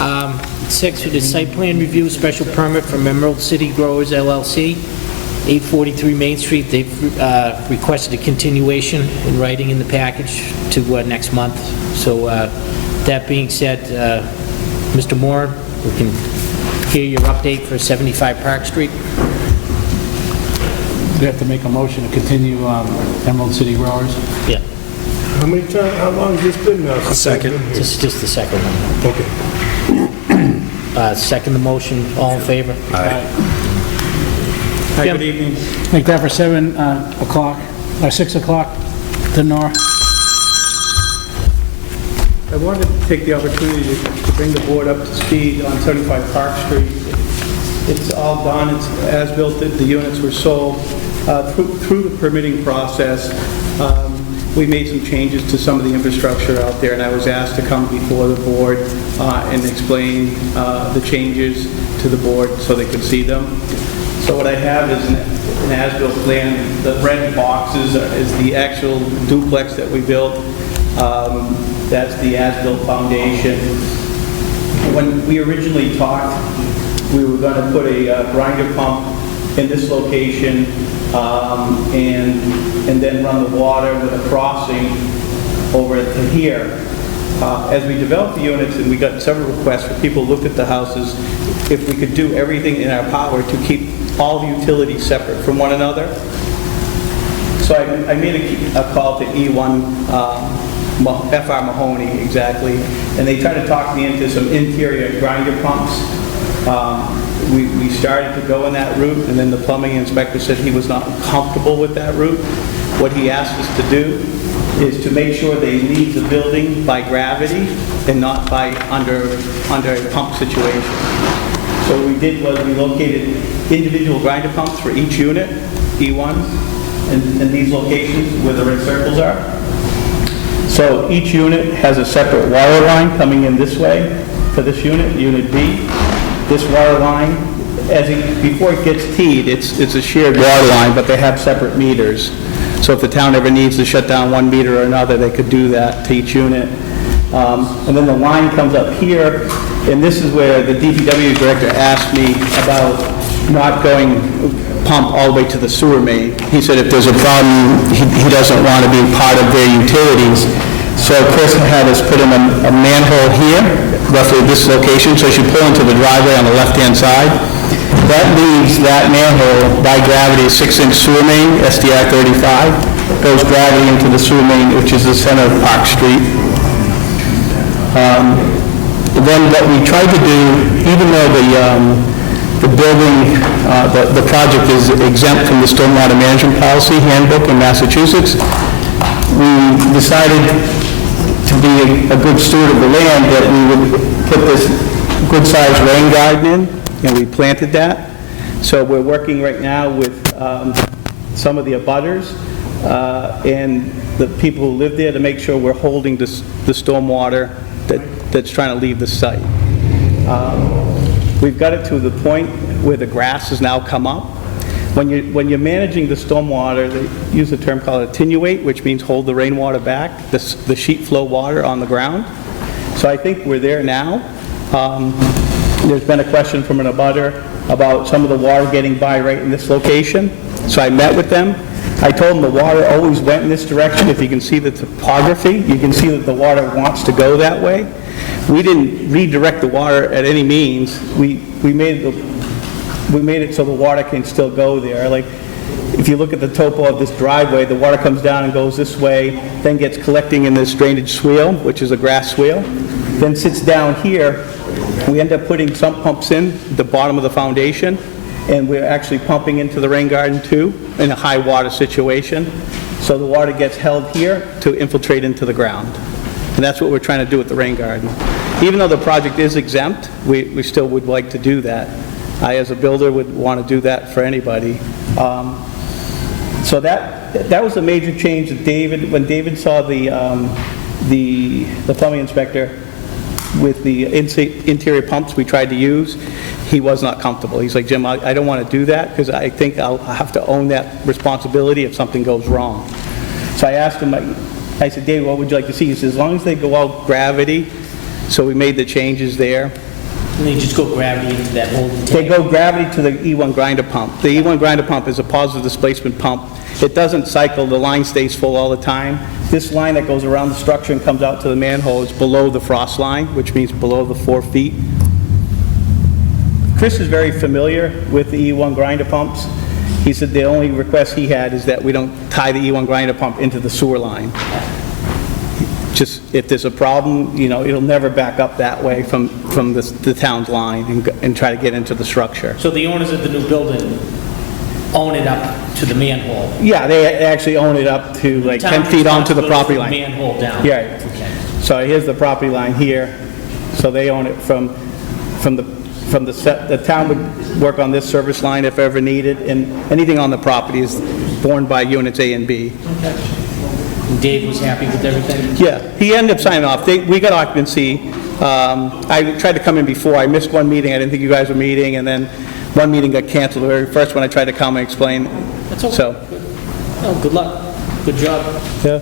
6 for the site plan review, special permit from Emerald City Growers LLC, 843 Main Street. They've requested a continuation in writing in the package to next month. So that being said, Mr. Moore, we can hear your update for 75 Park Street. We have to make a motion to continue Emerald City Growers. Yeah, How long has this been now? A second. this is just the second one. Okay. Second the motion, all in favor? Aye. Hi, Jim. good evening. Make that for 7 o'clock, or 6 o'clock to Nora. I wanted to take the opportunity to bring the board up to speed on 75 Park Street. It's all done, it's as built, the units were sold. Through the permitting process, we made some changes to some of the infrastructure out there, and I was asked to come before the board and explain the changes to the board so they could see them. So what I have is an as-built plan. The red boxes is the actual duplex that we built. That's the as-built foundation. When we originally talked, we were going to put a grinder pump in this location and then run the water with a crossing over to here. As we developed the units, and we got several requests for people who looked at the houses, if we could do everything in our power to keep all the utilities separate from one another. So I made a call to E1 FR Mahoney, exactly, and they tried to talk me into some interior grinder pumps. We started to go in that route, and then the plumbing inspector said he was not comfortable with that route. What he asked us to do is to make sure they leave the building by gravity and not by under a pump situation. So what we did was we located individual grinder pumps for each unit, E1, in these locations where the red circles are. So each unit has a separate water line coming in this way for this unit, Unit B. This water line, before it gets teed, it's a shared water line, but they have separate meters. So if the town ever needs to shut down one meter or another, they could do that to each unit. And then the line comes up here, and this is where the DPW director asked me about not going pump all the way to the sewer main. He said if there's a problem, he doesn't want to be part of their utilities. So Chris had us put in a manhole here, roughly this location, so as you pull into the driveway on the left-hand side, that leaves that manhole by gravity, a 6-inch sewer main, SDR 35, goes gravity into the sewer main, which is the center of Park Street. Then what we tried to do, even though the building, the project is exempt from the stormwater management policy handbook in Massachusetts, we decided to be a good steward of the land that we would put this good-sized rain garden in, and we planted that. So we're working right now with some of the abutters and the people who live there to make sure we're holding the stormwater that's trying to leave the site. We've got it to the point where the grass has now come up. When you're managing the stormwater, they use a term called attenuate, which means hold the rainwater back, the sheet flow water on the ground. So I think we're there now. There's been a question from an abutter about some of the water getting by right in this location. So I met with them. I told them the water always went in this direction. If you can see the topography, you can see that the water wants to go that way. We didn't redirect the water at any means. We made it so the water can still go there. Like, if you look at the topo of this driveway, the water comes down and goes this way, then gets collecting in this drainage swale, which is a grass swale, then sits down here. We end up putting sump pumps in the bottom of the foundation, and we're actually pumping into the rain garden too, in a high water situation. So the water gets held here to infiltrate into the ground. And that's what we're trying to do with the rain garden. Even though the project is exempt, we still would like to do that. I, as a builder, would want to do that for anybody. So that was a major change that David, when David saw the plumbing inspector with the interior pumps we tried to use, he was not comfortable. He's like, Jim, I don't want to do that because I think I'll have to own that responsibility if something goes wrong. So I asked him, I said, David, what would you like to see? He said, as long as they go out gravity. So we made the changes there. And they just go gravity into that holding They tank? go gravity to the E1 grinder pump. The E1 grinder pump is a positive displacement pump. It doesn't cycle, the line stays full all the time. This line that goes around the structure and comes out to the manhole is below the frost line, which means below the 4 feet. Chris is very familiar with the E1 grinder pumps. He said the only request he had is that we don't tie the E1 grinder pump into the sewer line. Just, if there's a problem, you know, it'll never back up that way from the town's line and try to get into the structure. So the owners of the new building own it up to the manhole? Yeah, they actually own it up to like 10 feet onto the property line. Manhole down? Yeah. Okay. So here's the property line here, so they own it from the set. The town would work on this service line if ever needed, and anything on the property is borne by units A and B. And Dave was happy with everything? Yeah, he ended up signing off. We got occupancy. I tried to come in before. I missed one meeting. I didn't think you guys were meeting, and then one meeting got canceled. The very first one I tried to come and explain. That's okay. So, Oh, good luck. Good job. yeah.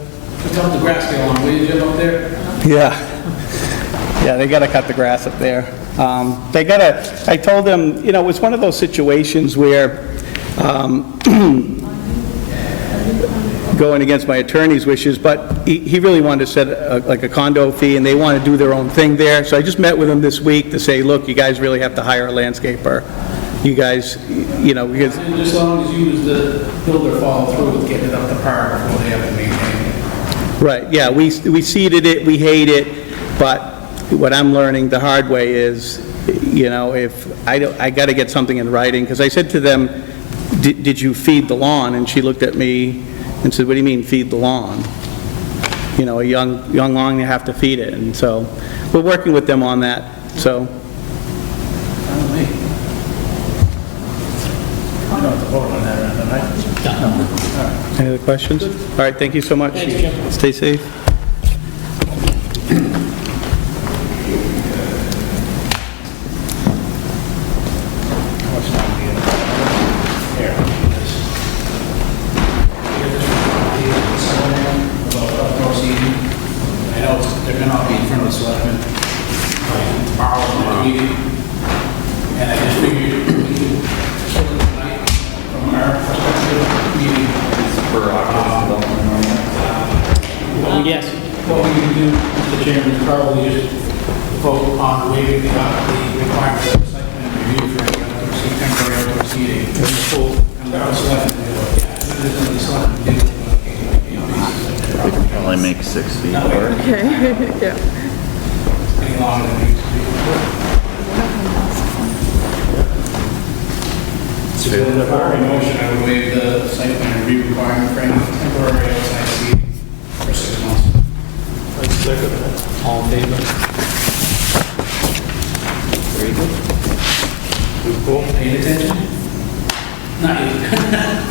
Cut the grass go on, will you, Jim, up there? Yeah. Yeah, they gotta cut the grass up there. I told them, you know, it was one of those situations where, going against my attorney's wishes, but he really wanted to set like a condo fee, and they want to do their own thing there. So I just met with him this week to say, look, you guys really have to hire a landscaper. You guys, you know, because, And as long as you as the builder follow through with getting it up to par before they have to maintain it. right, yeah, we seeded it, we hate it, but what I'm learning the hard way is, you know, if I got to get something in writing, because I said to them, did you feed the lawn? And she looked at me and said, what do you mean feed the lawn? You know, a young lawn, you have to feed it. And so we're working with them on that, so. Fine with me. I don't have to vote on that, right? Any other questions? All right, thank you so much. Thanks, Jim. Stay safe. I know they're gonna be in front of the selectmen tomorrow in the meeting, and I just figured we could kill it tonight from our perspective meeting. Yes. What we can do, Mr. Chairman, is probably just vote on waiving the requirement of site plan review for any outdoor temporary outdoor seating. The full, and our selectmen do it. Yeah, this is the selectmen do it. Only make 6 feet Not apart. like any longer than it needs to be. So the prior motion, I would waive the site plan review requirement for any temporary outside seating for 6 months. All in favor? Very good. Paying attention? Not yet.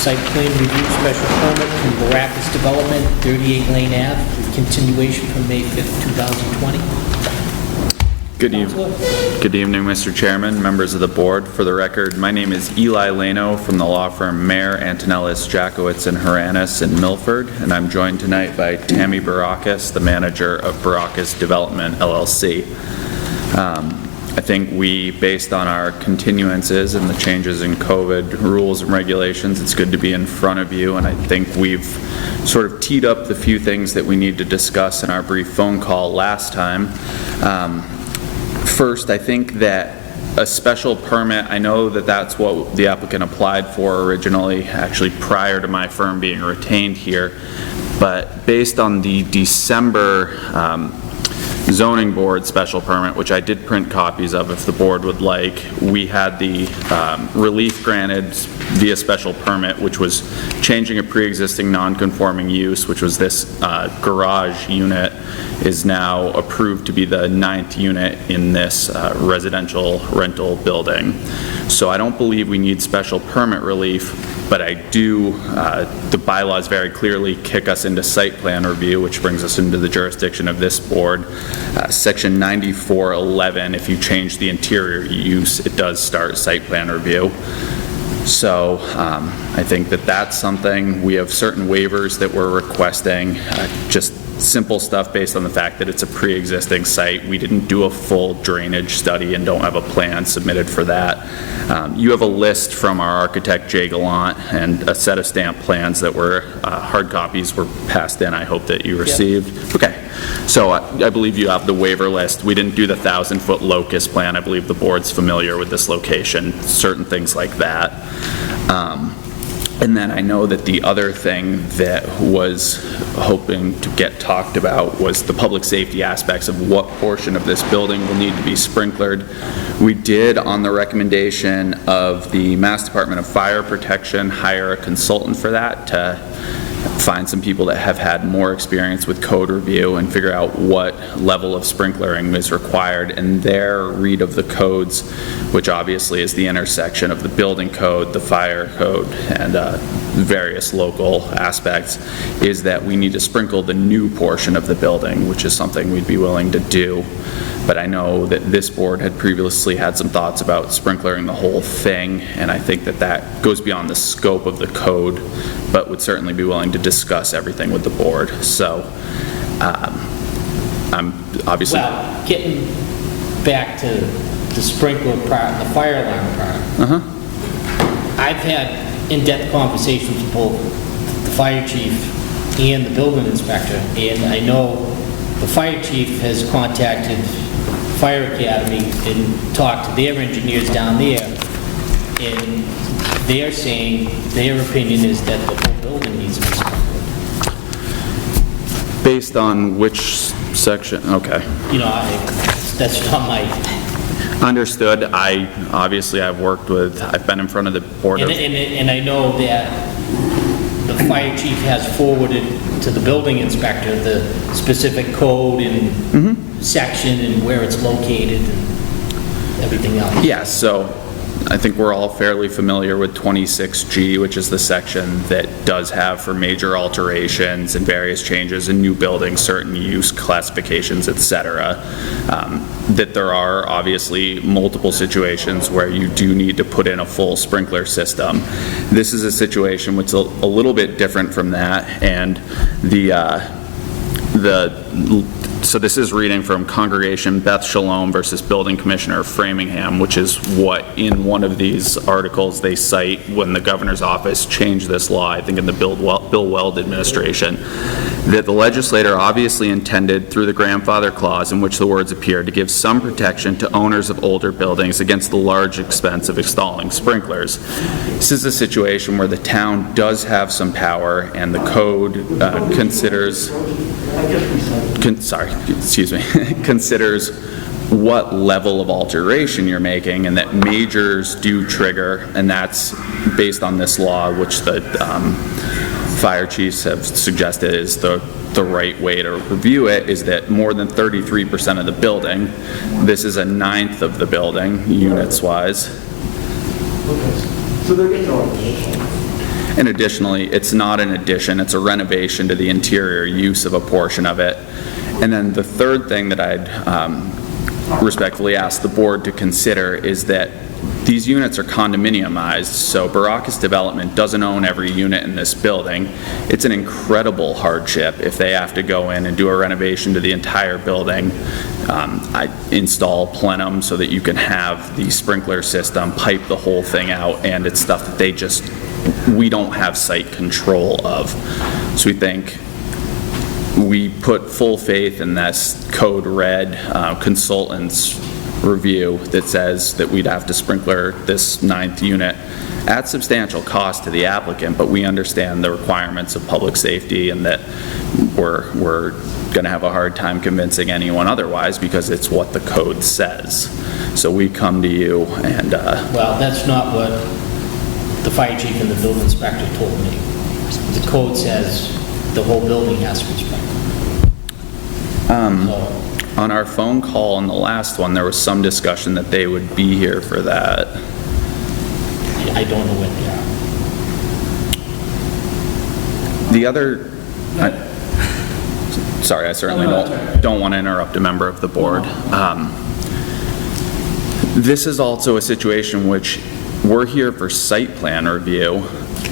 site plan review special permit from Baracus Development, 38 Lane Ave, with continuation from May 5th, 2020. Good Counselor? evening, Mr. Chairman, members of the board. For the record, my name is Eli Lano from the law firm Mayer, Antonellis, Jackowitz, and Haranis in Milford, and I'm joined tonight by Tammy Baracus, the manager of Baracus Development, LLC. I think we, based on our continuances and the changes in COVID rules and regulations, it's good to be in front of you, and I think we've sort of teed up the few things that we need to discuss in our brief phone call last time. First, I think that a special permit, I know that that's what the applicant applied for originally, actually prior to my firm being retained here, but based on the December zoning board special permit, which I did print copies of if the board would like, we had the relief granted via special permit, which was changing a pre-existing non-conforming use, which was this garage unit, is now approved to be the 9th unit in this residential rental building. So I don't believe we need special permit relief, but I do, the bylaws very clearly kick us into site plan review, which brings us into the jurisdiction of this board. Section 9411, if you change the interior use, it does start site plan review. So I think that that's something. We have certain waivers that we're requesting, just simple stuff based on the fact that it's a pre-existing site. We didn't do a full drainage study and don't have a plan submitted for that. You have a list from our architect, Jay Gallant, and a set of stamp plans that were, hard copies were passed in, I hope that you received. Okay, so I believe you have the waiver list. We didn't do the 1,000-foot locust plan. I believe the board's familiar with this location, certain things like that. And then I know that the other thing that was hoping to get talked about was the public safety aspects of what portion of this building will need to be sprinklered. We did, on the recommendation of the Mass Department of Fire Protection, hire a consultant for that to find some people that have had more experience with code review and figure out what level of sprinklering is required. And their read of the codes, which obviously is the intersection of the building code, the fire code, and various local aspects, is that we need to sprinkle the new portion of the building, which is something we'd be willing to do. But I know that this board had previously had some thoughts about sprinklering the whole thing, and I think that that goes beyond the scope of the code, but would certainly be willing to discuss everything with the board. So I'm obviously... Well, getting back to the sprinkler part, the fire alarm part. I've had in-depth conversations with both the fire chief and the building inspector, and I know the fire chief has contacted Fire Academy and talked to their engineers down there, and they're saying their opinion is that the whole building needs to be sprinkled. Based on which section? Okay. You know, that's not my... Understood. I've worked with, I've been in front of the board of... And I know that the fire chief has forwarded to the building inspector the specific code and section and where it's located and everything else. Yeah, so I think we're all fairly familiar with 26G, which is the section that does have for major alterations and various changes in new buildings, certain use classifications, et cetera, that there are obviously multiple situations where you do need to put in a full sprinkler system. This is a situation which is a little bit different from that, and so this is reading from Congregation Beth Shalom versus Building Commissioner of Framingham, which is what in one of these articles they cite when the governor's office changed this law, I think in the Bill Weld administration, that the legislator obviously intended through the grandfather clause in which the words appear to give some protection to owners of older buildings against the large expense of installing sprinklers. This is a situation where the town does have some power and the code considers what level of alteration you're making, and that majors do trigger, and that's based on this law, which the fire chiefs have suggested is the right way to review it, is that more than 33% of the building, this is a 1/9 of the building, units-wise. So they're getting all the And additionally, it's not an addition, it's a renovation to the interior use of a portion of it. And then the third thing that I'd respectfully ask the board to consider is that these units are condominiumized, so Baracus Development doesn't own every unit in this building. It's an incredible hardship if they have to go in and do a renovation to the entire building. I install plenum so that you can have the sprinkler system, pipe the whole thing out, and it's stuff that we don't have site control of. So we think we put full faith in this Code Red consultant's review that says that we'd have to sprinkler this 9th unit at substantial cost to the applicant, but we understand the requirements of public safety and that we're going to have a hard time convincing anyone otherwise because it's what the code says. So we come to you and... Well, that's not what the fire chief and the building inspector told me. The code says the whole building has to be sprinkled. On our phone call on the last one, there was some discussion that they would be here for that. I don't know when they are. The other... Sorry, I certainly don't want to interrupt a member of the board. This is also a situation which we're here for site plan review,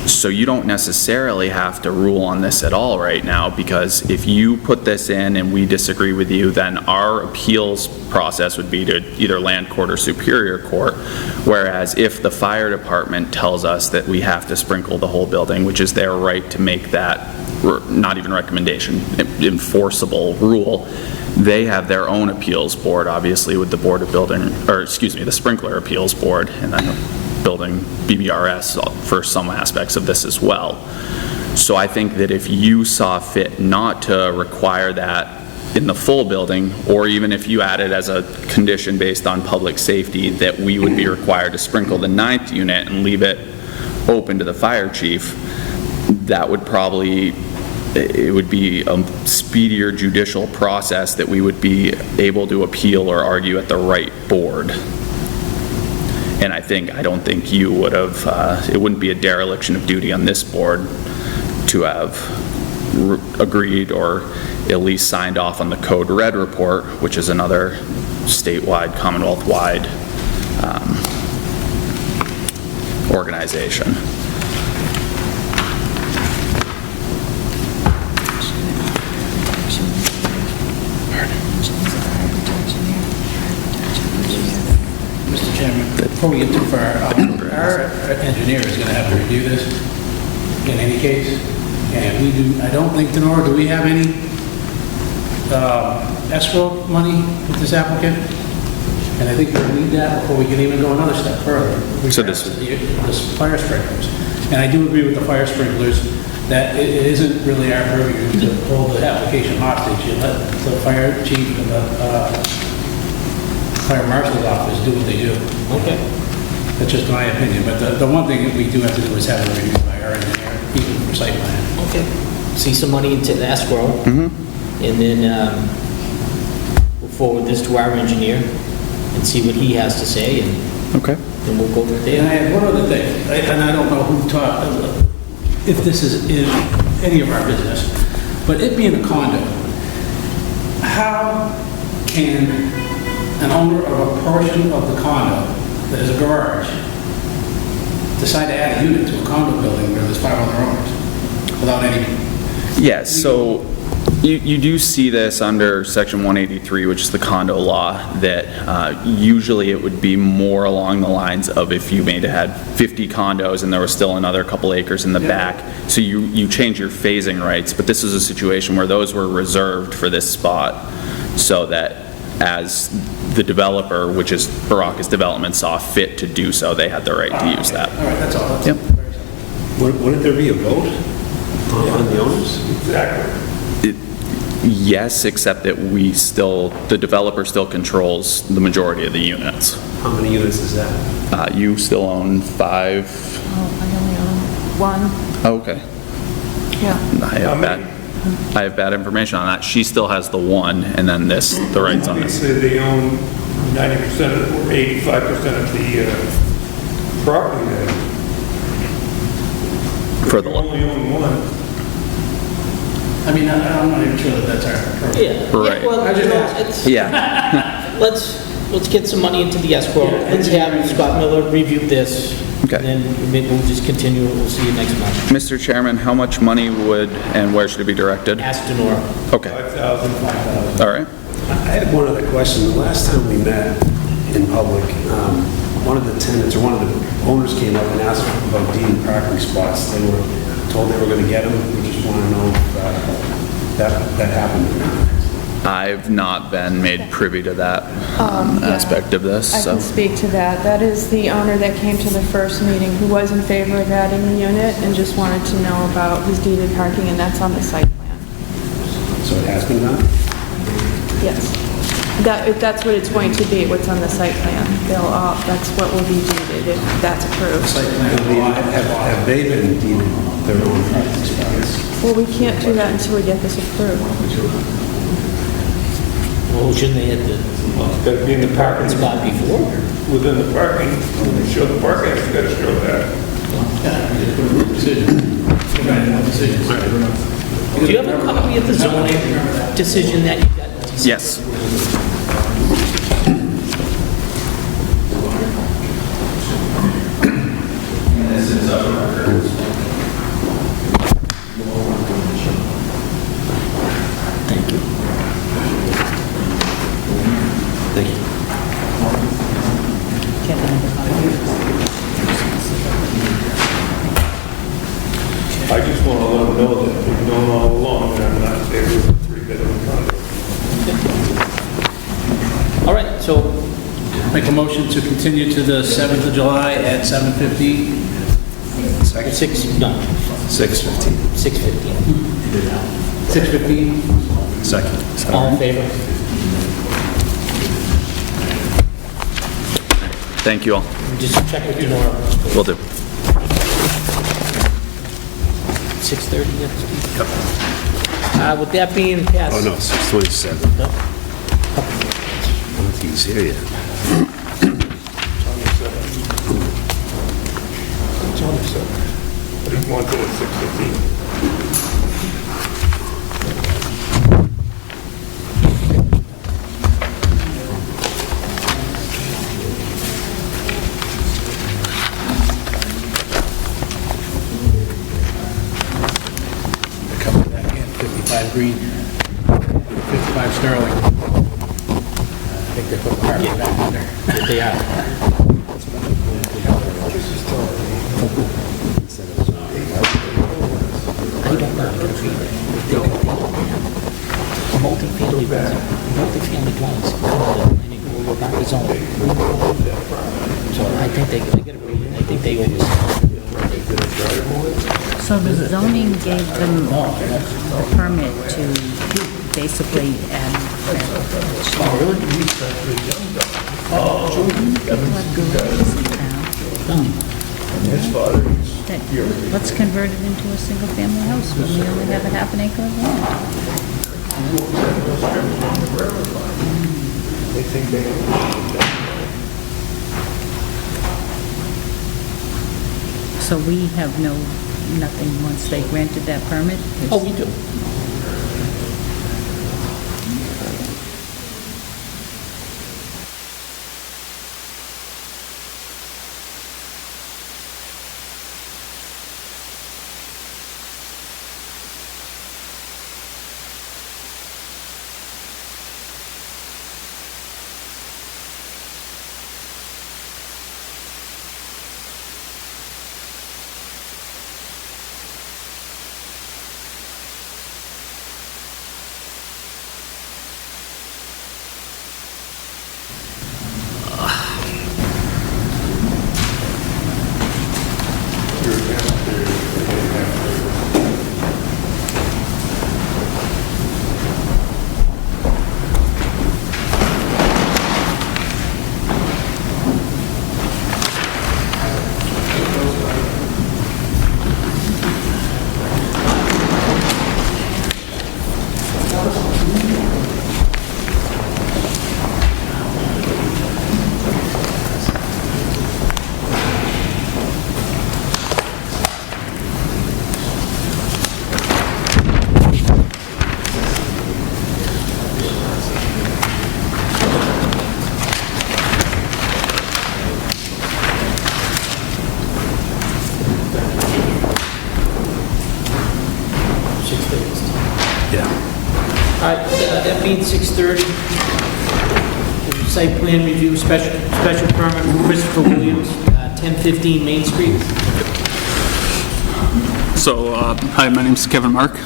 so you don't necessarily have to rule on this at all right now, because if you put this in and we disagree with you, then our appeals process would be to either land court or superior court, whereas if the fire department tells us that we have to sprinkle the whole building, which is their right to make that, not even recommendation, enforceable rule, they have their own appeals board, obviously, with the Board of Building, or excuse me, the Sprinkler Appeals Board, and then the Building BBRS for some aspects of this as well. So I think that if you saw fit not to require that in the full building, or even if you added as a condition based on public safety that we would be required to sprinkle the 9th unit and leave it open to the fire chief, that would probably, it would be a speedier judicial process that we would be able to appeal or argue at the right board. And I don't think you would have, it wouldn't be a dereliction of duty on this board to have agreed or at least signed off on the Code Red report, which is another statewide, Commonwealth-wide organization. Mr. Chairman, before we get too far, our engineer is going to have to review this in any case, and I don't think, nor do we have any escrow money with this applicant, and I think we'll need that before we can even go another step further. So this- The fire sprinklers. And I do agree with the fire sprinklers that it isn't really our purview to hold the application hostage and let the fire chief and the fire marshal's office do what they do. Okay. That's just my opinion, but the one thing that we do have to do is have it reviewed by our engineer, even for site plan. Okay. See some money into the escrow. And then we'll forward this to our engineer and see what he has to say, and Okay. then we'll go from And there. I had one other thing, and I don't know who taught, if this is in any of our business, but it being a condo, how can an owner of a portion of the condo that is a garage decide to add a unit to a condo building where there's 5 other owners without any? Yes, so you do see this under Section 183, which is the condo law, that usually it would be more along the lines of if you maybe had 50 condos and there was still another couple acres in the back. So you change your phasing rights, but this is a situation where those were reserved for this spot, so that as the developer, which is Baracus Development, saw fit to do so, they had the right to use that. All right, that's all. That's Yep. very simple. Wouldn't there be a vote on the owners? Exactly. Yes, except that the developer still controls the majority of the units. How many units is that? You still own 5? Oh, I only own one, Oh, okay. yeah. I have bad information on that. She still has the 1, and then the rights on this. Obviously, they own 90% or 85% of the property there. For the, You only own one. I mean, I'm not even sure that that's our purpose. Yeah. Right. Well, I just you know, asked. it's, yeah, let's get some money into the escrow. Let's have Scott Miller review this. Okay. And then maybe we'll just continue, we'll see you next month. Mr. Chairman, how much money would, and where should it be directed? Ask Denora. Okay, 5,000. all right. I had one other question. The last time we met in public, one of the tenants, or one of the owners came up and asked about deeded parking spots. They were told they were going to get them. We just want to know if that happened or not. I've not been made privy to that Yeah. aspect of this, I so. can speak to that. That is the owner that came to the first meeting who was in favor of adding the unit and just wanted to know about his deeded parking, and that's on the site plan. So it has been done? Yes. That's what it's going to be, what's on the site plan. That's what will be deeded if that's approved. Have they been deeded their own parking spots? Well, we can't do that until we get this approved. Well, shouldn't they have the It's got to be in the parking spot before? Within the parking, when they show the parking, it's got to show that. Do you have a copy of the zoning decision that you got? Yes. Thank you. Thank you. I just want to let them know that we've known all along that I'm not in favor of a three-bedroom condo. All right, so Make a motion to continue to the 7th of July at 7:50. 6:15. 6:15. 6:15. Second. All in favor? Thank you all. Just check with Denora. Will do. 6:30, yes. With that being passed. Oh, no, 6:27. No. I don't think he's here yet. I didn't want to at 6:15. Coming back in, 55 Green, 55 Sterling. I think they put parking back in there. They are. I don't know. Multi-family dwellings come to the planning board, not the zoning. So I think they oversee. So the zoning gave them a permit to basically add. Let's convert it into a single-family house when we only have a half an acre of land. So we have nothing once they granted that permit? Oh, we do. All right, that being 6:30, site plan review, special permit for Christopher Williams, 1015 Main Street. So, hi, my name's Kevin Mark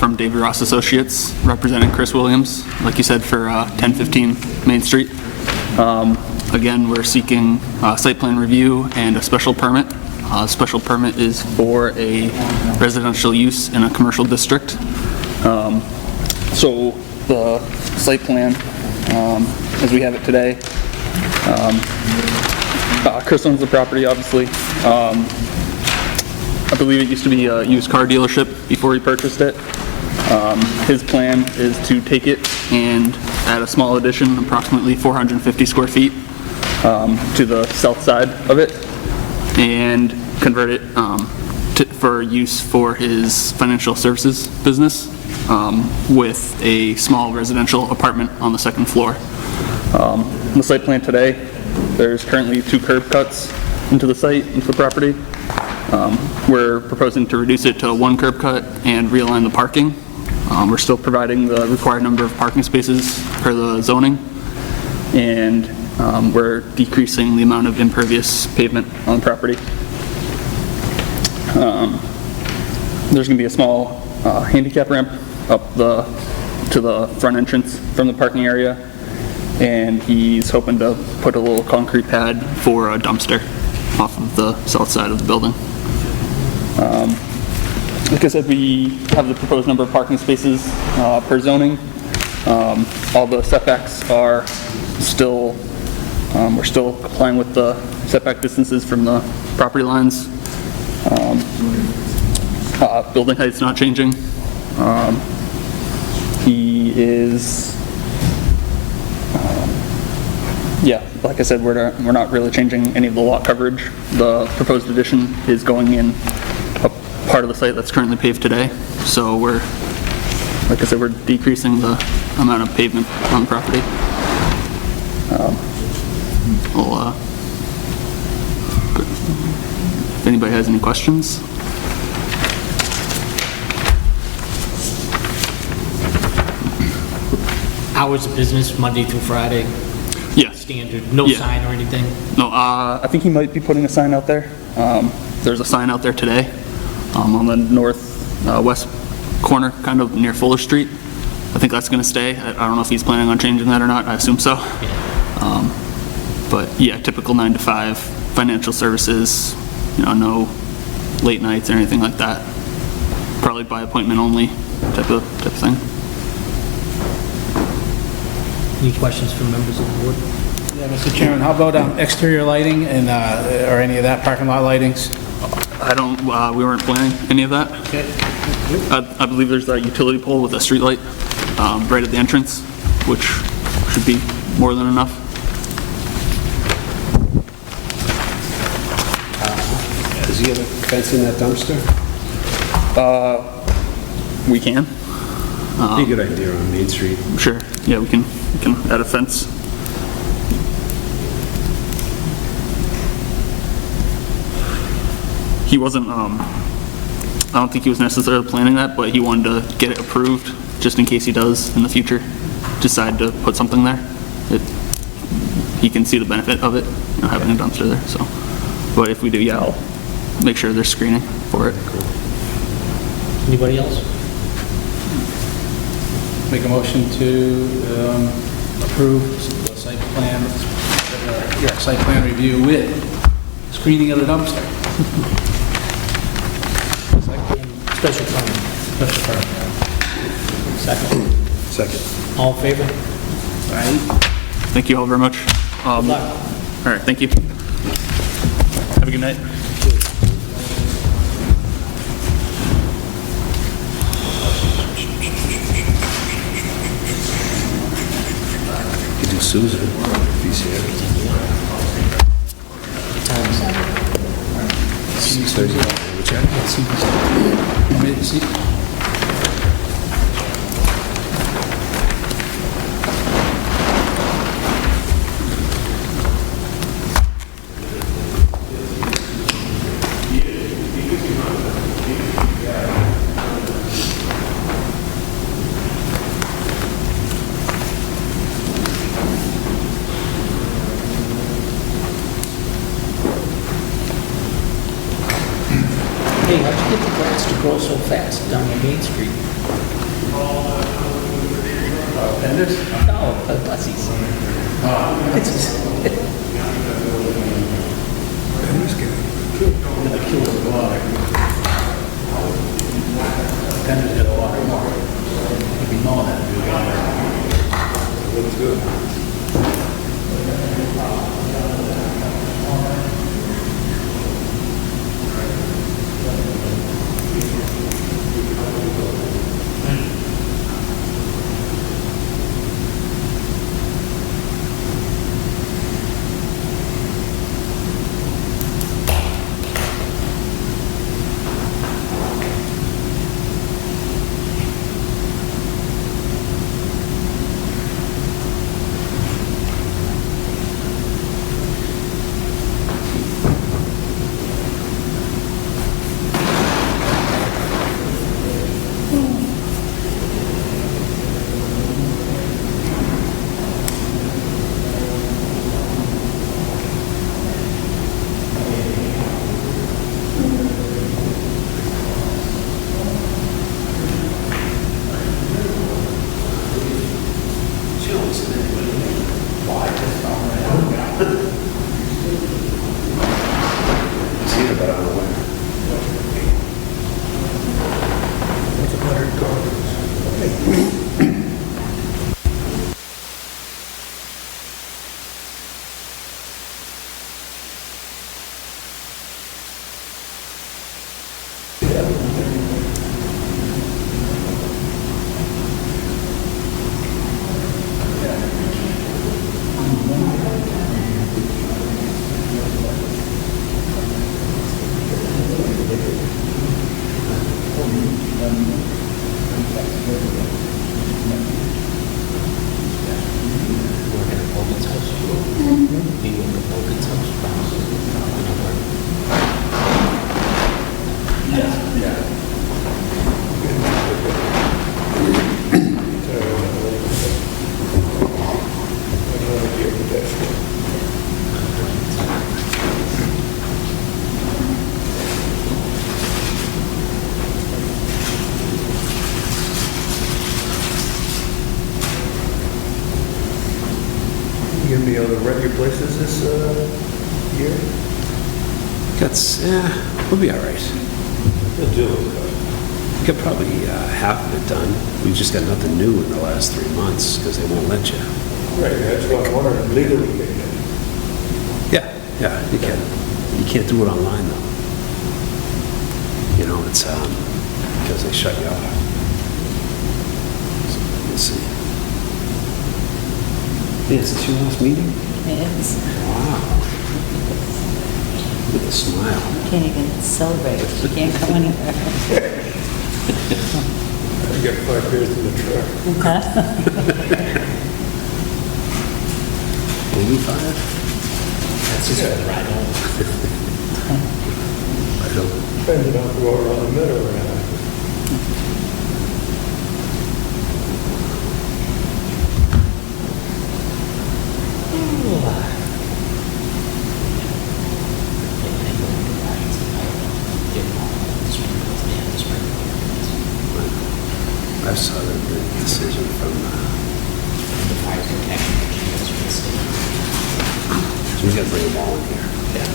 from David Ross Associates, representing Chris Williams, like you said, for 1015 Main Street. Again, we're seeking site plan review and a special permit. Special permit is for a residential use in a commercial district. So the site plan, as we have it today, Chris owns the property, obviously. I believe it used to be a used car dealership before he purchased it. His plan is to take it and add a small addition, approximately 450 square feet, to the south side of it, and convert it for use for his financial services business, with a small residential apartment on the second floor. On the site plan today, there's currently 2 curb cuts into the site, into the property. We're proposing to reduce it to 1 curb cut and realign the parking. We're still providing the required number of parking spaces per the zoning, and we're decreasing the amount of impervious pavement on the property. There's going to be a small handicap ramp up to the front entrance from the parking area, and he's hoping to put a little concrete pad for a dumpster off of the south side of the building. Like I said, we have the proposed number of parking spaces per zoning. All the setbacks are still, we're still complying with the setback distances from the property lines. Building height's not changing. He is, yeah, like I said, we're not really changing any of the lot coverage. The proposed addition is going in a part of the site that's currently paved today. So we're, like I said, we're decreasing the amount of pavement on the property. If anybody has any questions. Hours of business, Monday through Friday, Yes. standard, no Yeah. sign or anything? No, I think he might be putting a sign out there. There's a sign out there today on the northwest corner, kind of near Fuller Street. I think that's going to stay. I don't know if he's planning on changing that or not. I assume so. But yeah, typical 9 to 5 financial services, no late nights or anything like that. Probably by appointment only type of thing. Any questions from members of the board? Yeah, Mr. Chairman, how about exterior lighting and, or any of that parking lot lightings? I don't, we weren't planning any of that. Okay. I believe there's that utility pole with a street light right at the entrance, which should be more than enough. Does he have a fence in that dumpster? We can, Be a good idea on Main Street. sure. Yeah, we can add a fence. He wasn't, I don't think he was necessarily planning that, but he wanted to get it approved just in case he does in the future decide to put something there. He can see the benefit of it, having a dumpster there, so. But if we do, yeah, I'll make sure there's screening for it. Anybody else? Make a motion to approve the site plan, site plan review with screening of the dumpster. Special permit. Special permit. Second. Second. All in favor? Right? Thank you all very much. Good luck. All right, thank you. Have a good night. Could do Susan if he's here. 6:30. Which end? Want me to see? Hey, how'd you get the grass to grow so fast down on Main Street? Penders? No, bussies. It's just... That kills a lot. Penders get a lot more. If you know that, Looks good. See it, but I don't know where. You gonna be able to rent your places this year? We'll be all right. They'll do it. Got probably half of it done. We've just got nothing new in the last 3 months because they won't let you. Right, that's what I'm wondering, legally. Yeah, you can. You can't do it online though. You know, it's because they shut you off. So, let's see. Yeah, is this your last meeting? It's, Wow. Look at the smile. you can't even celebrate, you can't go anywhere. I got 5 beers in the truck. Only 5? That's just for the ride home. I don't. Depending on go around the middle around. I saw the decision from, The fire protection. so we gotta bring them all in here. Yeah.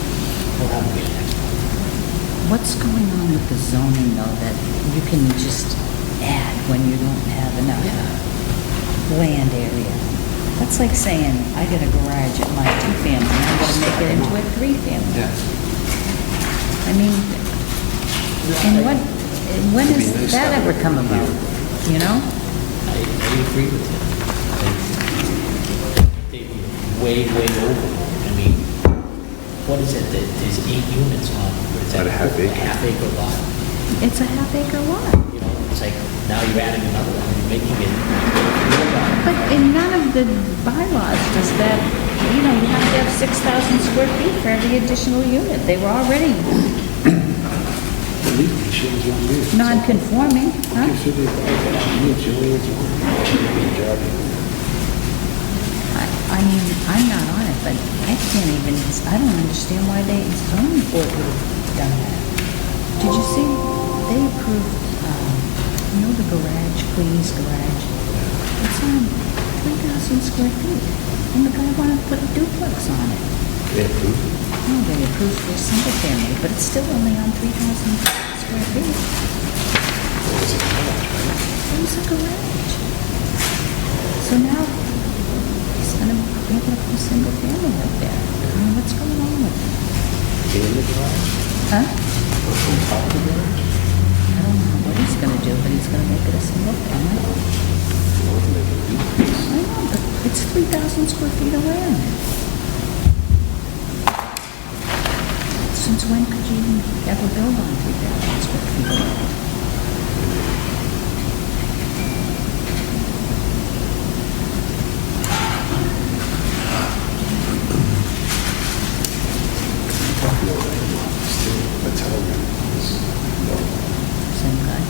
We'll have a meeting next month. What's going on with the zoning though, that you can just add when you don't have enough land area? That's like saying, I got a garage at my 2-family, I'm gonna make it into a 3-family. I mean, and when It'd be has nice that to have ever come about, you know? I agree with you. They were way over. I mean, what is it, that there's 8 units on, what is that? About a half acre. A half-acre lot. It's a half-acre lot. You know, it's like, now you're adding another one, you're making it. But in none of the bylaws does that, you know, you have to have 6,000 square feet for every additional unit. They were already non-conforming, huh? I mean, I'm not on it, but I can't even, I don't understand why they, zoning board would have done that. Did you see, they approved, the garage, Queen's Garage? It's on 3,000 square feet, and the guy wanted to put a duplex on it. No, they approved for a single family, but it's still only on 3,000 square feet. It was a garage. So now, he's gonna be able to put a single family right there. I mean, what's going on with it? Huh? I don't know what he's gonna do, but he's gonna make it a single family. I know, but it's 3,000 square feet of land. Since when could you even ever build on 3,000 square feet of land? Same guy?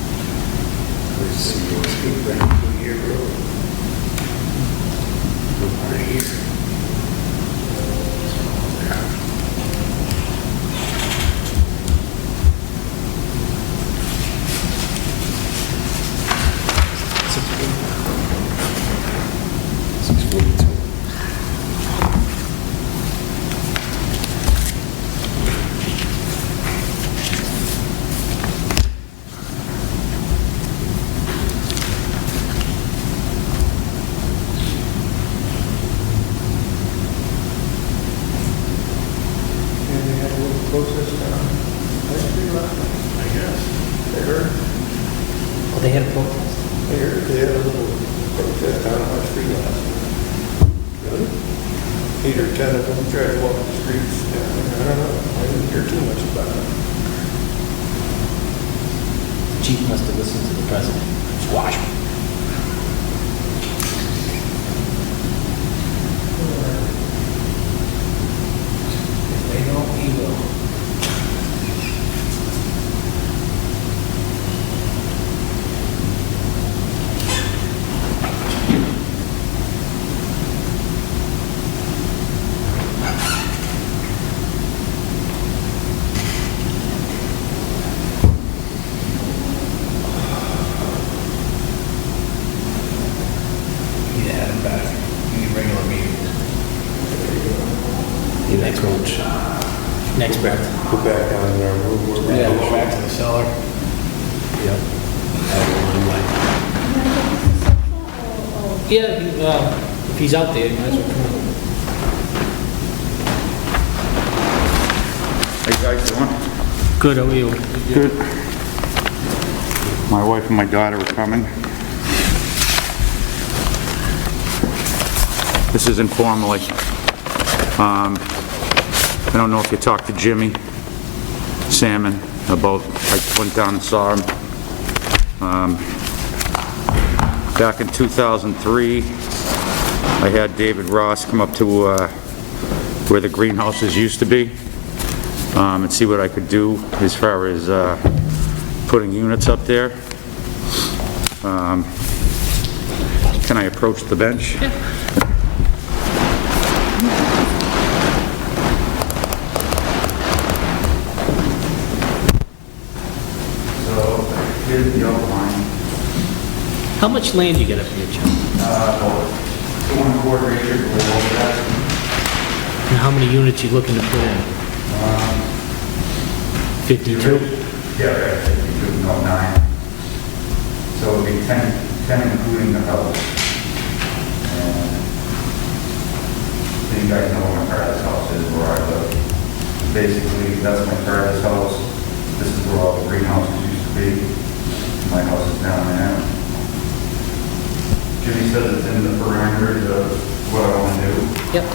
And they had a little protest down High Street last night, I guess. They heard, Oh, they had a protest? they heard, they had a little protest down High Street last night. Really? 8 or 10 of them tried to walk the streets down there. I don't know, I didn't hear too much about it. Chief must have listened to the president. Squash me. If they don't, he will. Yeah, I'm back. We need regular meetings. The next coach. Next breath. Go back down there, we're Yeah, go back to the cellar. Yep. Yeah, if he's out there, he might as well come in. How you guys doing? Good, how are you? Good. My wife and my daughter are coming. This is informally. I don't know if you talked to Jimmy Salmon about, I went down and saw him. Back in 2003, I had David Ross come up to where the greenhouses used to be and see what I could do as far as putting units up there. Can I approach the bench? So here's the outline. How much land you got up here, Joe? About 2.25 acres, a little over that. And how many units you looking to put in? 52? Yeah, right, 52, no, 9. So it'll be 10 including the house. And so you guys know where my father's house is, where I live. Basically, that's my father's house. This is where all the greenhouses used to be. My house is down there. Jimmy says it's in the parameters of what I want to do. Yep.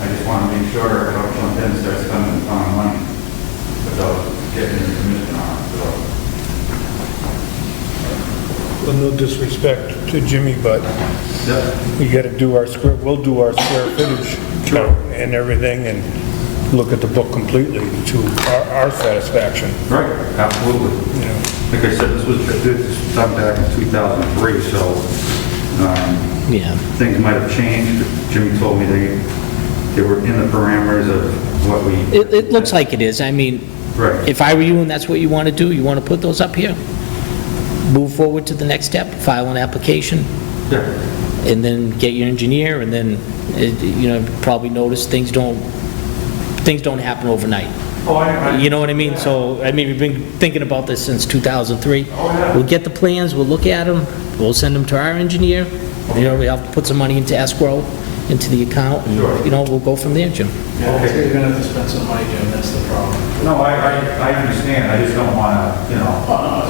I just want to make sure I don't jump in and start spending a ton of money without getting his permission on it, so. Well, no disrespect to Jimmy, but we got to do our square, we'll do our square footage count and everything and look at the book completely to our satisfaction. Right, absolutely. You know, Like I said, this was done back in 2003, so Yeah. things might have changed. Jimmy told me they were in the parameters of what we... It looks like it is. I mean, Right. If I were you and that's what you want to do, you want to put those up here, move forward to the next step, file an application, Yeah. and then get your engineer, and then, probably notice things don't happen overnight. Oh, I, You know what I mean? So, we've been thinking about this since 2003. We'll get the plans, we'll look at them, we'll send them to our engineer, we have to put some money into escrow, into the account, and, we'll go from there, Jim. Yeah, so you're gonna have to spend some money, Jim, that's the problem. no, I understand, I just don't wanna,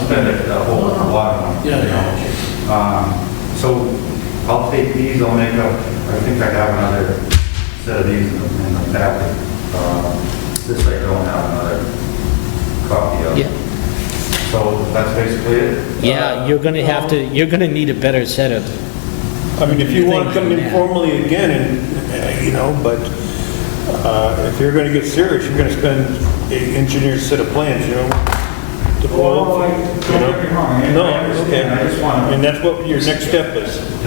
spend a whole lot of money. So I'll take these, I'll make up, I think I have another set of these in the packet. This I don't have another copy of. Yeah. So that's basically it? Yeah, you're gonna need a better set of, I mean, if you want to come in Yeah. formally again and, but if you're going to get serious, you're going to spend an engineer's set of plans, to blow up. Don't get me wrong, No, I understand, okay. I just wanna. And that's what your next step is. I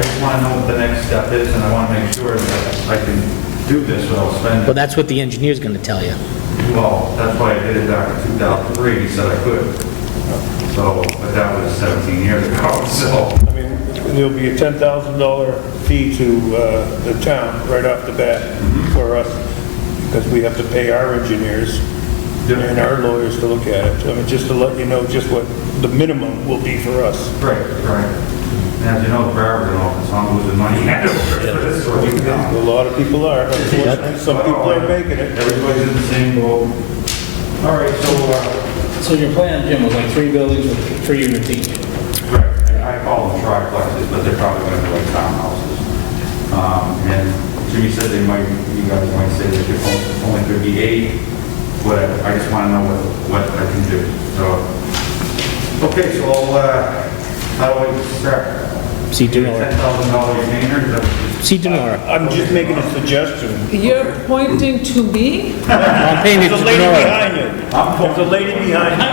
just want to know what the next step is, and I want to make sure that I can do this without well, spending. that's what the engineer's gonna tell you. Well, that's why I did it back in 2003, he said I could. So, but that was 17 years ago, so. I mean, there'll be a $10,000 fee to the town right off the bat for us, because we have to pay our engineers and our lawyers to look at it. I mean, just to let you know just what the minimum will be for us. Right, right. And as you know, the Barber's office, I'm losing money for this sort of A thing. lot of people are, unfortunately. Some people are making it. Everybody's in the same boat. All right, So your plan, Jim, was like 3 buildings with 3 units each? right, I call them triplexes, but they're probably going to be like townhouses. And Jimmy said you guys might say that there only could be 8, whatever. I just want to know what I can do. So, okay, so how do I start? See Denora. $10,000 retainer? Is that- See Denora. I'm just making a suggestion. You're pointing to me? I'm paying it to There's a lady Denora. behind you. There's a lady behind you.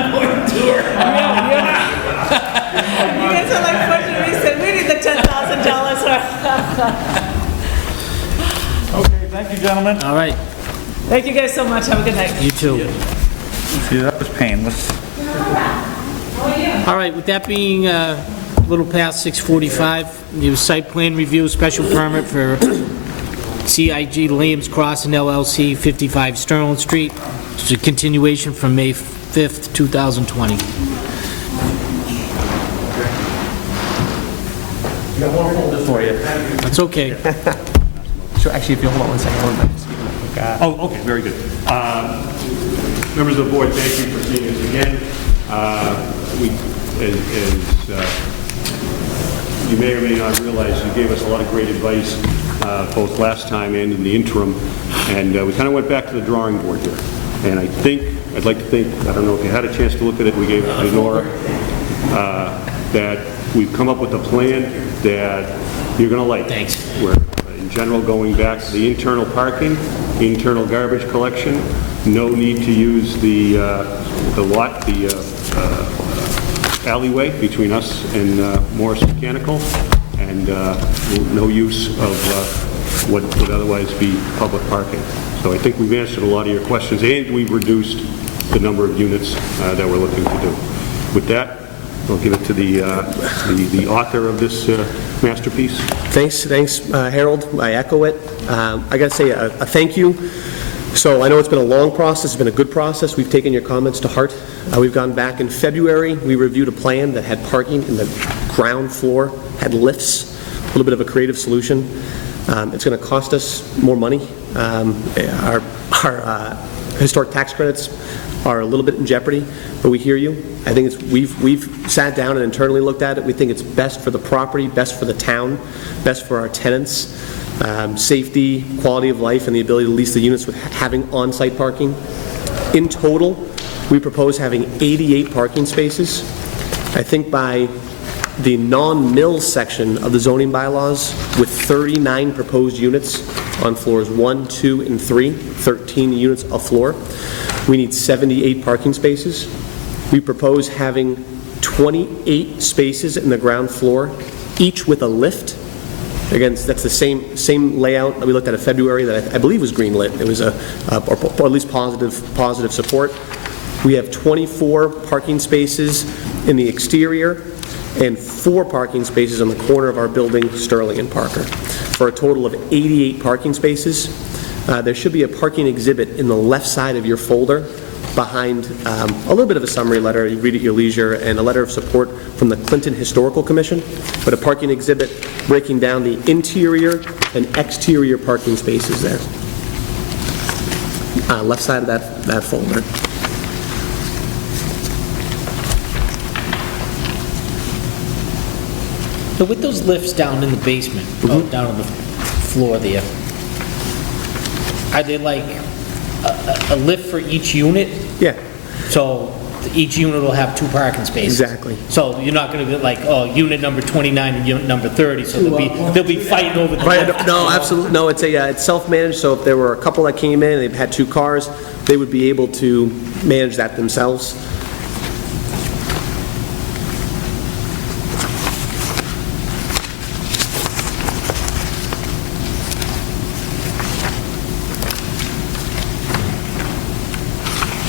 You guys are like pointing to me, saying, we need the $10,000. Okay, thank you, gentlemen. All right, Thank you guys so much. Have a good night. you too. See, that was painless. All right, with that being a little past 6:45, the site plan review, special permit for CIG Williams Crossing LLC, 55 Sterling Street. It's a continuation from May 5th, 2020. Got one folder for you. That's okay. So actually, if you hold on one second, hold on. Just give me a quick, Oh, okay, very good. Members of the board, thank you for seeing us again. As you may or may not realize, you gave us a lot of great advice, both last time and in the interim, and we kind of went back to the drawing board here. And I'd like to think, I don't know if you had a chance to look at it, we gave it to Nora, that we've come up with a plan that you're going to like. Thanks. We're, in general, going back to the internal parking, internal garbage collection, no need to use the alleyway between us and Morris Mechanical, and no use of what would otherwise be public parking. So I think we've answered a lot of your questions, and we've reduced the number of units that we're looking to do. With that, I'll give it to the author of this masterpiece. Thanks, Harold. I echo it. I got to say a thank you. So I know it's been a long process, it's been a good process. We've taken your comments to heart. We've gone back in February, we reviewed a plan that had parking in the ground floor, had lifts, a little bit of a creative solution. It's going to cost us more money. Our historic tax credits are a little bit in jeopardy, but we hear you. I think we've sat down and internally looked at it. We think it's best for the property, best for the town, best for our tenants, safety, quality of life, and the ability to lease the units with having on-site parking. In total, we propose having 88 parking spaces. I think by the non-mill section of the zoning bylaws, with 39 proposed units on floors 1, 2, and 3, 13 units a floor, we need 78 parking spaces. We propose having 28 spaces in the ground floor, each with a lift, Again, that's the same layout that we looked at in February that I believe was green-lit. It was or at least positive support. We have 24 parking spaces in the exterior and 4 parking spaces on the corner of our building, Sterling and Parker, for a total of 88 parking spaces. There should be a parking exhibit in the left side of your folder behind a little bit of a summary letter, you read at your leisure, and a letter of support from the Clinton Historical Commission, but a parking exhibit breaking down the interior and exterior parking spaces there. Left side of that folder. So with those lifts down in the basement, down on the floor there, are they like a lift for each unit? Yeah, So each unit will have 2 parking spaces? exactly. So you're not going to get like, oh, unit number 29 and unit number 30, so they'll be fighting over the Right, lift. no, absolutely, no, it's self-managed, so if there were a couple that came in, and they've had 2 cars, they would be able to manage that themselves.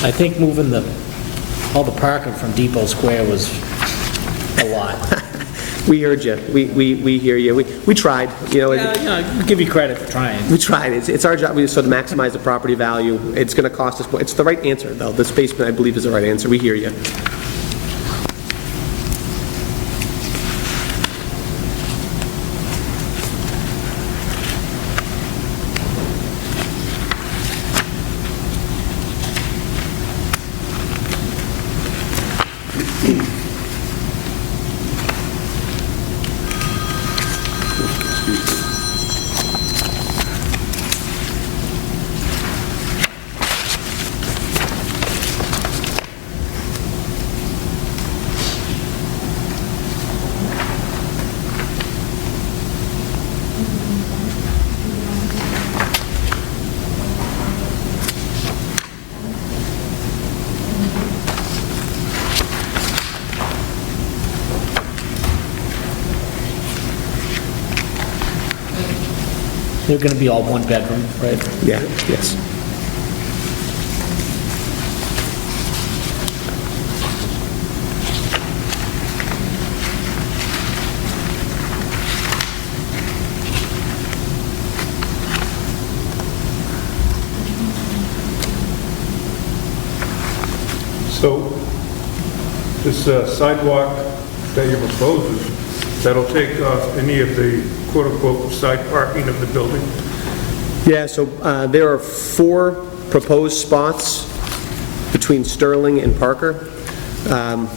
I think moving all the parking from Depot Square was a lot. We heard you, we hear you, we tried, you know. Yeah, give you credit for trying. We tried. It's our job, so to maximize the property value. It's going to cost us more. It's the right answer, though. This basement, I believe, is the right answer. We hear you. They're going to be all 1 bedroom, right? Yeah, yes. So this sidewalk that you're proposing, that'll take off any of the quote-unquote side parking of the building? Yeah, so there are 4 proposed spots between Sterling and Parker.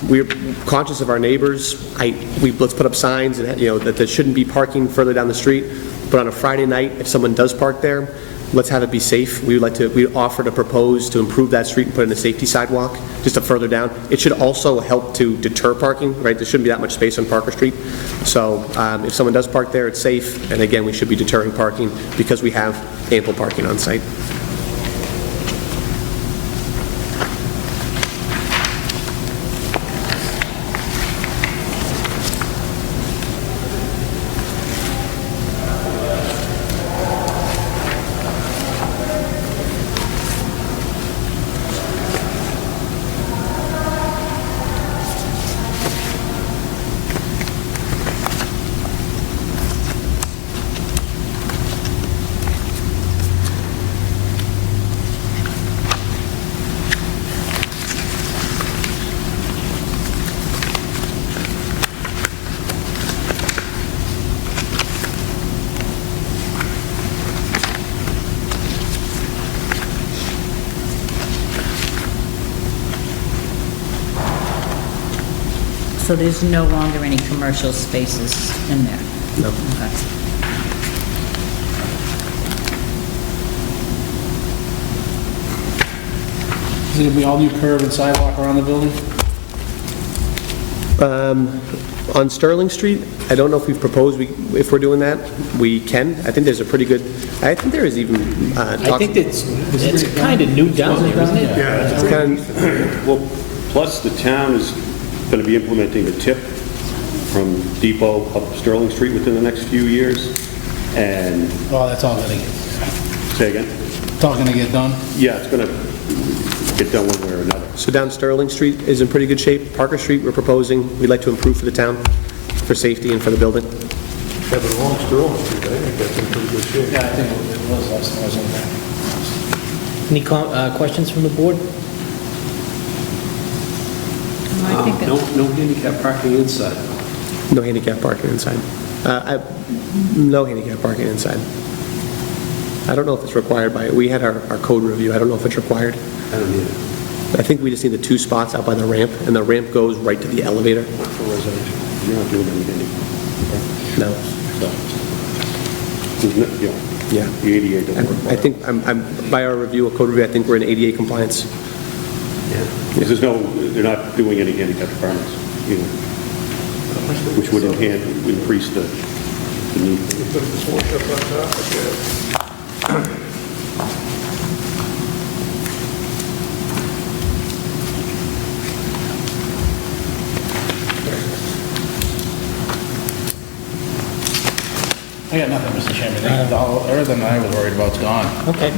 We're conscious of our neighbors. Let's put up signs and, you know, that there shouldn't be parking further down the street. But on a Friday night, if someone does park there, let's have it be safe. We offer to propose to improve that street and put in a safety sidewalk just a further down. It should also help to deter parking, right? There shouldn't be that much space on Parker Street. So if someone does park there, it's safe. And again, we should be deterring parking because we have ample parking on site. So there's no longer any commercial spaces in there? No. Okay. Is it going to be all new curb and sidewalk around the building? On Sterling Street, I don't know if we've proposed, if we're doing that, we can. I think there's a pretty good, I think there is even I think it's kind of new down there, isn't it? Yeah. it's kind of, Well, plus the town is going to be implementing a tip from Depot up Sterling Street within the next few years. And, Oh, that's all gonna get, say again? it's all gonna get done? Yeah, it's going to get done one way or another. So down Sterling Street is in pretty good shape. Parker Street, we're proposing, we'd like to improve for the town, for safety and for the building. Yeah, but along Sterling Street, I think that's in pretty good shape. Yeah, I think it was last time I was in there. Any questions from the board? I think No handicap parking inside. No handicap parking inside. No handicap parking inside. I don't know if it's required by, we had our code review, I don't know if it's required. I don't need it. I think we just need the 2 spots out by the ramp, and the ramp goes right to the elevator. Not for residential. You're not doing any handicap. No. There's no, you know, Yeah. the ADA doesn't require. I think, by our review, a code review, I think we're in ADA compliance. There's no, they're not doing any handicap requirements, you know, which would increase the need. You put the porch up on top, I guess. I got nothing, Mr. Chairman. Everything I was worried about's gone. Okay.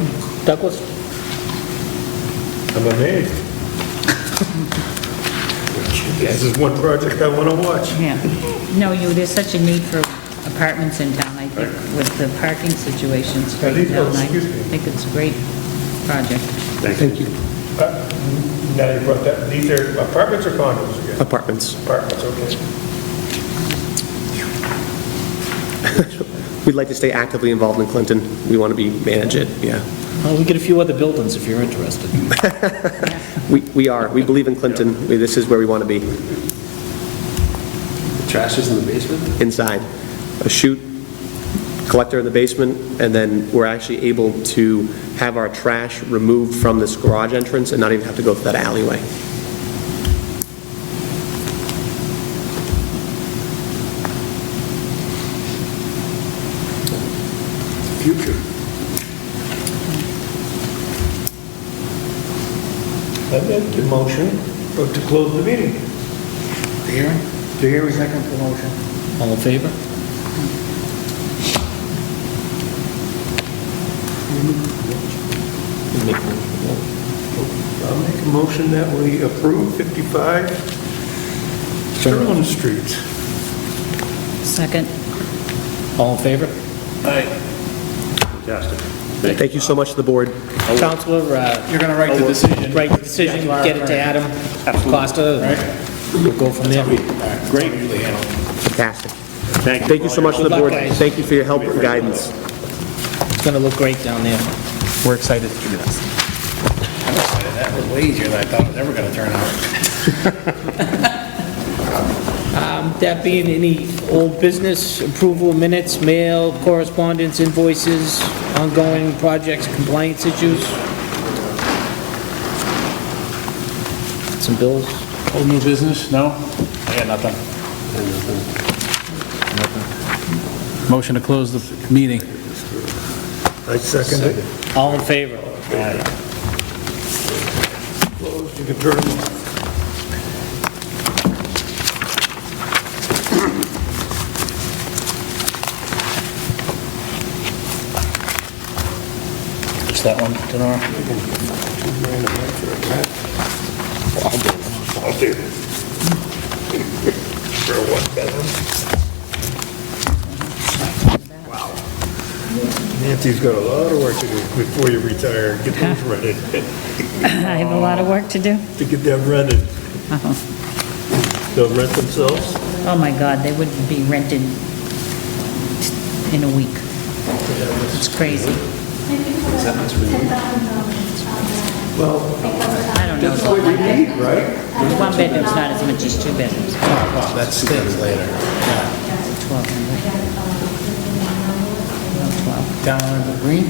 Douglas? I'm amazed. This is one project I want to watch. Yeah. No, there's such a need for apartments in town, I think, with the parking situations right now. I Excuse me. think it's a great project. Thank you. Now you brought that, these are apartments or condos again? Apartments. Apartments, okay. We'd like to stay actively involved in Clinton. We want to manage it, yeah. Well, we get a few other buildings if you're interested. We are. We believe in Clinton. This is where we want to be. The trash is in the basement? Inside. A chute, collector in the basement, and then we're actually able to have our trash removed from this garage entrance and not even have to go through that alleyway. Future. I make the motion to close the meeting. The hearing? The hearing, second for motion. All in favor? I'll make a motion that we approve 55 Sterling Street. Second. All in favor? Fantastic. Thank you so much to the board. Counselor, You're gonna write the decision. write the decision, get it to Adam Costa, we'll go from there. Great. Usually handled. Fantastic. Thank you. Thank you so much to the Good luck, board. guys. Thank you for your help and guidance. It's gonna look great down there. We're excited to do this. That was way easier than I thought it was ever gonna turn out. That being any old business, approval of minutes, mail, correspondence, invoices, ongoing projects, compliance issues? Some bills? Old new business? No? I got nothing. Motion to close the meeting. I second it. All in favor? Closed, you can turn them off. Just that one, Denora? I'll do it. For a one bedroom. Wow. Nancy's got a lot of work to do before you retire and get those rented. I have a lot of work to do. To get them rented. They'll rent themselves? Oh, my God, they would be rented in a week. It's crazy. Well, I don't know. that's what we need, right? One bedroom's not as much as 2 bedrooms. Oh, that stinks later. 1,200. No, 12. Down on the green?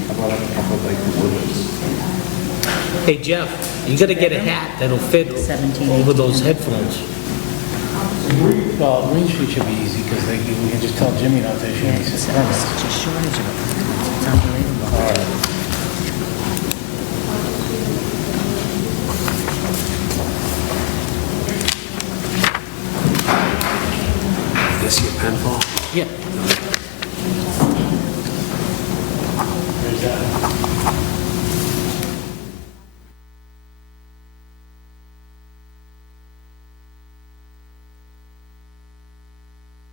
Hey, Jeff, you gotta get a hat that'll fit 17, over those headphones. Well, Green Street should be easy, because we can just tell Jimmy not to issue Yeah, any it's permits. such a shortage of apartments. It's unbelievable. This your pen, Paul? Yeah.